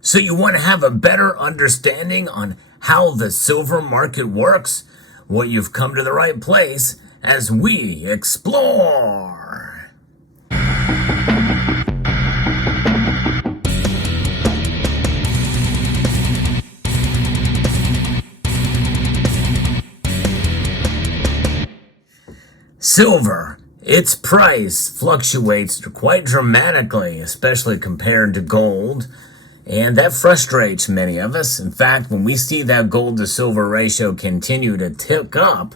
So you want to have a better understanding on how the silver market works? Well, you've come to the right place as we explore. Silver, its price fluctuates quite dramatically, especially compared to gold. And that frustrates many of us. In fact, when we see that gold to silver ratio continue to tick up,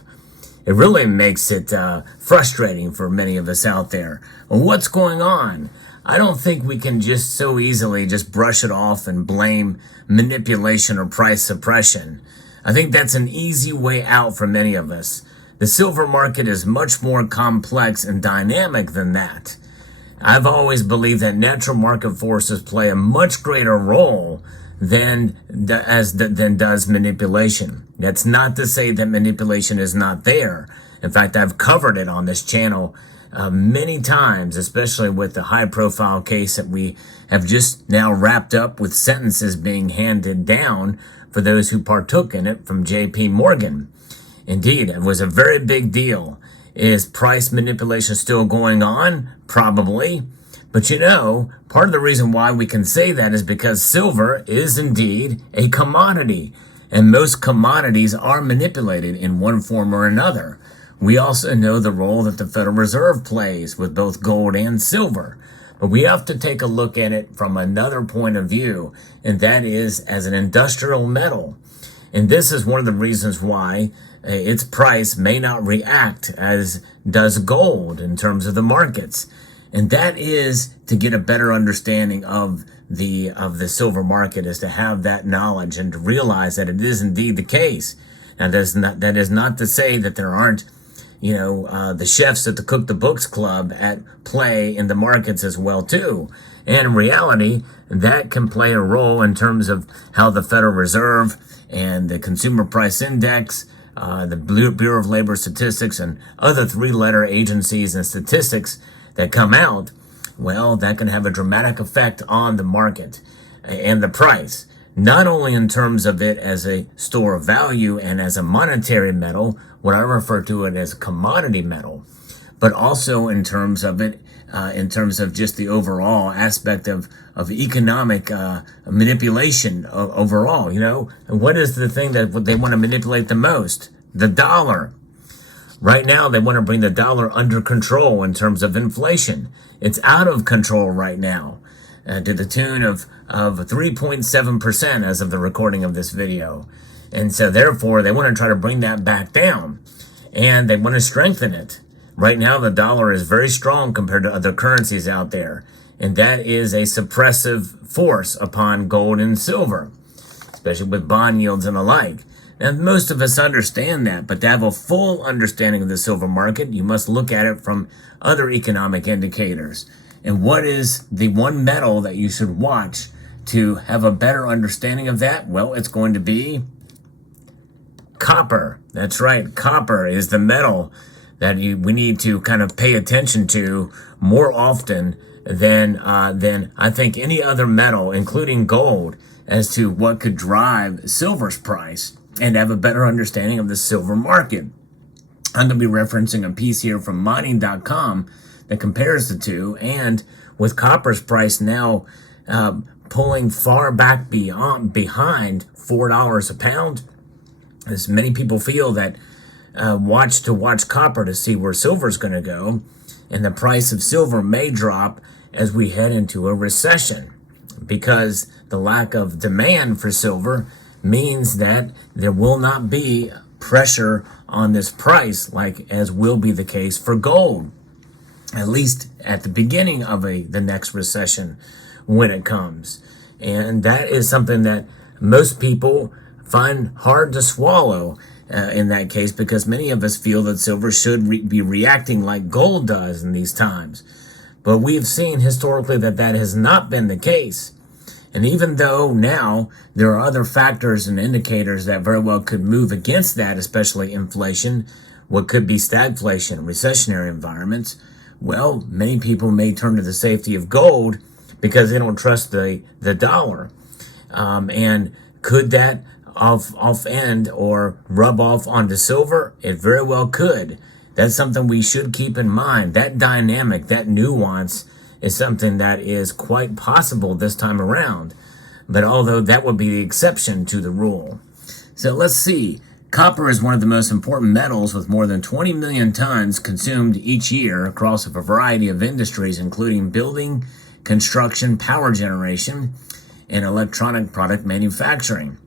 it really makes it frustrating for many of us out there. Well, what's going on? I don't think we can just so easily just brush it off and blame manipulation or price suppression. I think that's an easy way out for many of us. The silver market is much more complex and dynamic than that. I've always believed that natural market forces play a much greater role than does manipulation. That's not to say that manipulation is not there. In fact, I've covered it on this channel many times, especially with the high-profile case that we have just now wrapped up with sentences being handed down for those who partook in it from J.P. Morgan. Indeed, it was a very big deal. Is price manipulation still going on? Probably. But part of the reason why we can say that is because silver is indeed a commodity. And most commodities are manipulated in one form or another. We also know the role that the Federal Reserve plays with both gold and silver. But we have to take a look at it from another point of view, and that is as an industrial metal. And this is one of the reasons why its price may not react as does gold in terms of the markets. And that is to get a better understanding of the silver market, is to have that knowledge and to realize that it is indeed the case. Now, that is not to say that there aren't, the chefs at the Cook the Books Club at play in the markets as well, too. And in reality, that can play a role in terms of how the Federal Reserve and the Consumer Price Index, the Bureau of Labor Statistics, and other three-letter agencies and statistics that come out, well, that can have a dramatic effect on the market and the price, not only in terms of it as a store of value and as a monetary metal, what I refer to it as a commodity metal, but also in terms of it, in terms of just the overall aspect of economic manipulation overall. And what is the thing that they want to manipulate the most? The dollar. Right now, they want to bring the dollar under control in terms of inflation. It's out of control right now, to the tune of 3.7% as of the recording of this video. And so therefore, they want to try to bring that back down, and they want to strengthen it. Right now, the dollar is very strong compared to other currencies out there, and that is a suppressive force upon gold and silver, especially with bond yields and the like. Now, most of us understand that, but to have a full understanding of the silver market, you must look at it from other economic indicators. And what is the one metal that you should watch to have a better understanding of that? Well, it's going to be copper. That's right. Copper is the metal that we need to kind of pay attention to more often than I think any other metal, including gold, as to what could drive silver's price and have a better understanding of the silver market. I'm going to be referencing a piece here from mining.com that compares the two, and with copper's price now pulling far back behind $4 a pound, as many people feel that watch copper to see where silver's going to go, and the price of silver may drop as we head into a recession, because the lack of demand for silver means that there will not be pressure on this price like as will be the case for gold, at least at the beginning of the next recession when it comes. And that is something that most people find hard to swallow in that case, because many of us feel that silver should be reacting like gold does in these times. But we've seen historically that has not been the case. And even though now there are other factors and indicators that very well could move against that, especially inflation, what could be stagflation, recessionary environments, well, many people may turn to the safety of gold because they don't trust the dollar. And could that off end or rub off onto silver? It very well could. That's something we should keep in mind. That dynamic, that nuance is something that is quite possible this time around. But although that would be the exception to the rule. So let's see. Copper is one of the most important metals with more than 20 million tons consumed each year across a variety of industries, including building, construction, power generation, and electronic product manufacturing.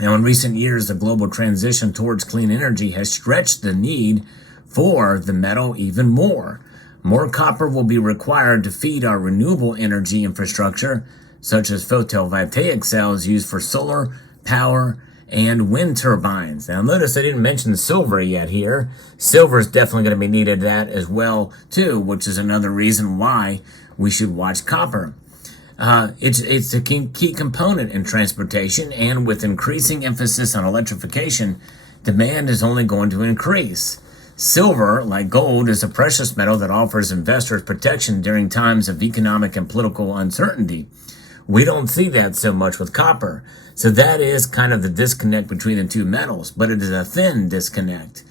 Now, in recent years, the global transition towards clean energy has stretched the need for the metal even more. More copper will be required to feed our renewable energy infrastructure, such as photovoltaic cells used for solar power and wind turbines. Now, notice I didn't mention silver yet here. Silver is definitely going to be needed that as well, too, which is another reason why we should watch copper. It's a key component in transportation, and with increasing emphasis on electrification, demand is only going to increase. Silver, like gold, is a precious metal that offers investors protection during times of economic and political uncertainty. We don't see that so much with copper. So that is kind of the disconnect between the two metals, but it is a thin disconnect.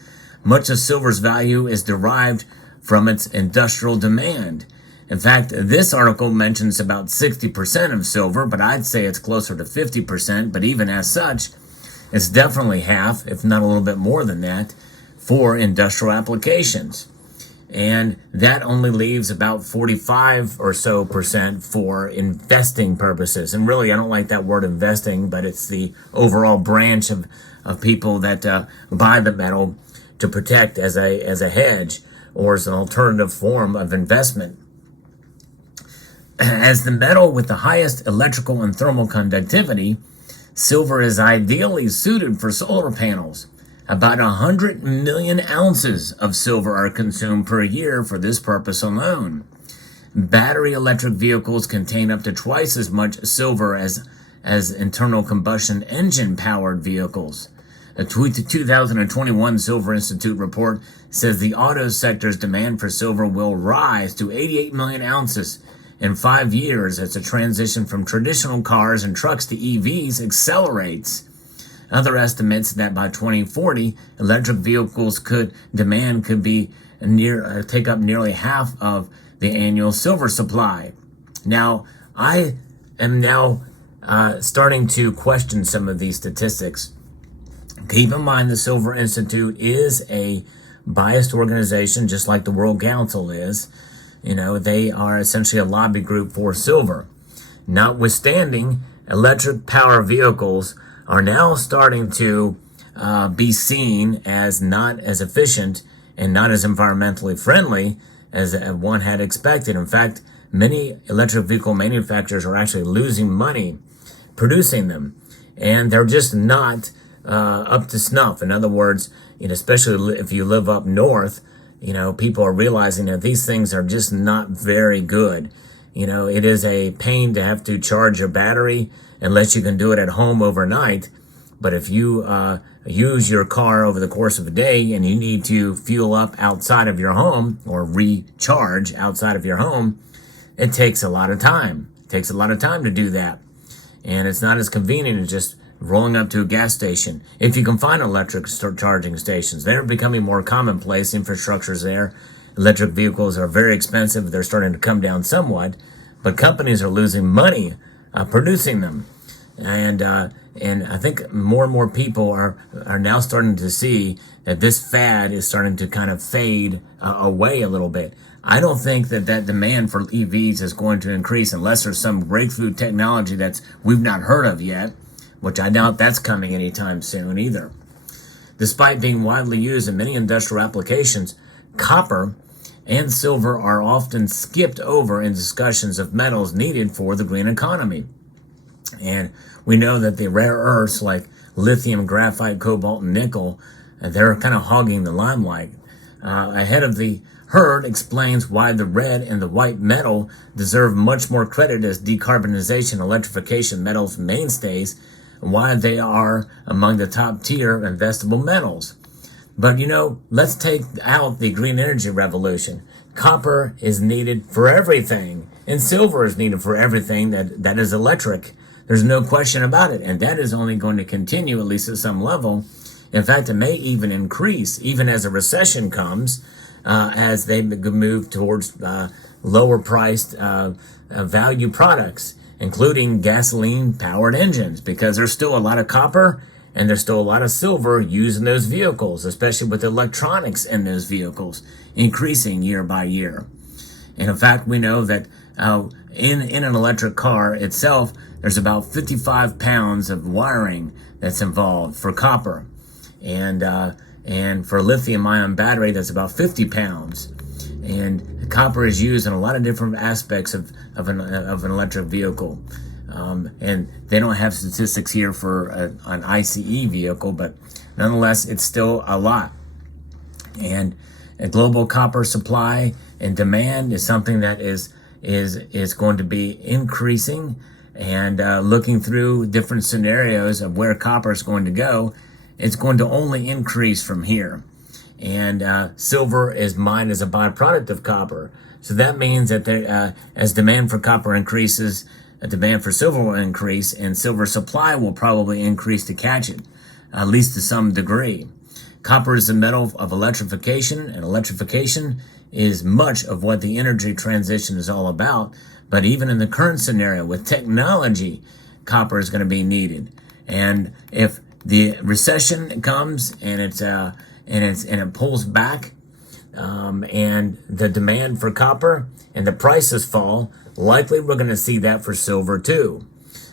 Much of silver's value is derived from its industrial demand. In fact, this article mentions about 60% of silver, but I'd say it's closer to 50%, but even as such, it's definitely half, if not a little bit more than that, for industrial applications. And that only leaves about 45 or so percent for investing purposes. And really, I don't like that word investing, but it's the overall branch of people that buy the metal to protect as a hedge or as an alternative form of investment. As the metal with the highest electrical and thermal conductivity, silver is ideally suited for solar panels. About 100 million ounces of silver are consumed per year for this purpose alone. Battery electric vehicles contain up to twice as much silver as internal combustion engine powered vehicles. A 2021 Silver Institute report says the auto sector's demand for silver will rise to 88 million ounces in 5 years as the transition from traditional cars and trucks to EVs accelerates. Other estimates that by 2040, electric vehicles demand could be take up nearly half of the annual silver supply. Now, I am starting to question some of these statistics. Keep in mind the Silver Institute is a biased organization, just like the World Council is. You know, they are essentially a lobby group for silver. Notwithstanding, electric power vehicles are now starting to be seen as not as efficient and not as environmentally friendly as one had expected. In fact, many electric vehicle manufacturers are actually losing money producing them, and they're just not up to snuff. In other words, especially if you live up north, people are realizing that these things are just not very good. It is a pain to have to charge your battery unless you can do it at home overnight. But if you use your car over the course of a day and you need to fuel up outside of your home or recharge outside of your home, it takes a lot of time. It takes a lot of time to do that. And it's not as convenient as just rolling up to a gas station. If you can find electric charging stations, they're becoming more commonplace. Infrastructure's there. Electric vehicles are very expensive. They're starting to come down somewhat, but companies are losing money producing them. And I think more and more people are now starting to see that this fad is starting to kind of fade away a little bit. I don't think that demand for EVs is going to increase unless there's some breakthrough technology we've not heard of yet, which I doubt that's coming anytime soon either. Despite being widely used in many industrial applications, copper and silver are often skipped over in discussions of metals needed for the green economy. And we know that the rare earths like lithium, graphite, cobalt, and nickel, they're kind of hogging the limelight. Ahead of the Herd explains why the red and the white metal deserve much more credit as decarbonization electrification metals mainstays, and why they are among the top tier investable metals. But let's take out the green energy revolution. Copper is needed for everything, and silver is needed for everything that is electric. There's no question about it. And that is only going to continue, at least at some level. In fact, it may even increase, even as a recession comes, as they move towards lower priced value products, including gasoline-powered engines, because there's still a lot of copper and there's still a lot of silver used in those vehicles, especially with electronics in those vehicles increasing year by year. And in fact, we know that in an electric car itself, there's about 55 pounds of wiring that's involved for copper. And for a lithium-ion battery, that's about 50 pounds. And copper is used in a lot of different aspects of an electric vehicle. And they don't have statistics here for an ICE vehicle, but nonetheless, it's still a lot. And a global copper supply and demand is something that is going to be increasing. And looking through different scenarios of where copper is going to go, it's going to only increase from here. And silver is mined as a byproduct of copper. So that means that as demand for copper increases, demand for silver will increase, and silver supply will probably increase to catch it, at least to some degree. Copper is the metal of electrification, and electrification is much of what the energy transition is all about. But even in the current scenario with technology, copper is going to be needed. And if the recession comes and it pulls back, and the demand for copper and the prices fall, likely we're going to see that for silver too.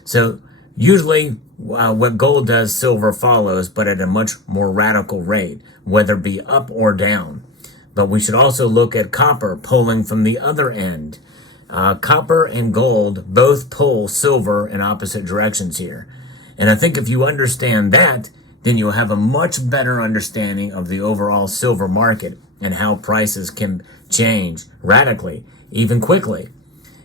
So usually what gold does, silver follows, but at a much more radical rate, whether it be up or down. But we should also look at copper pulling from the other end. Copper and gold both pull silver in opposite directions here. And I think if you understand that, then you'll have a much better understanding of the overall silver market and how prices can change radically, even quickly.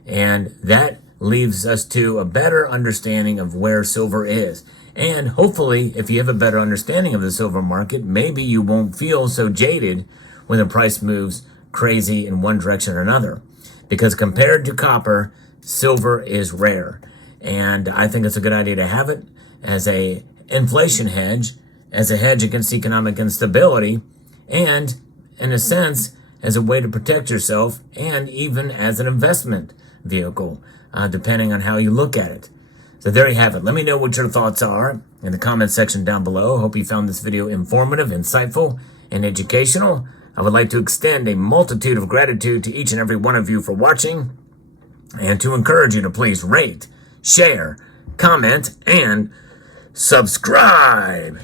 And that leaves us to a better understanding of where silver is. And hopefully, if you have a better understanding of the silver market, maybe you won't feel so jaded when the price moves crazy in one direction or another. Because compared to copper, silver is rare. And I think it's a good idea to have it as a inflation hedge, as a hedge against economic instability, and in a sense, as a way to protect yourself, and even as an investment vehicle, depending on how you look at it. So there you have it. Let me know what your thoughts are in the comment section down below. Hope you found this video informative, insightful, and educational. I would like to extend a multitude of gratitude to each and every one of you for watching, and to encourage you to please rate, share, comment, and subscribe.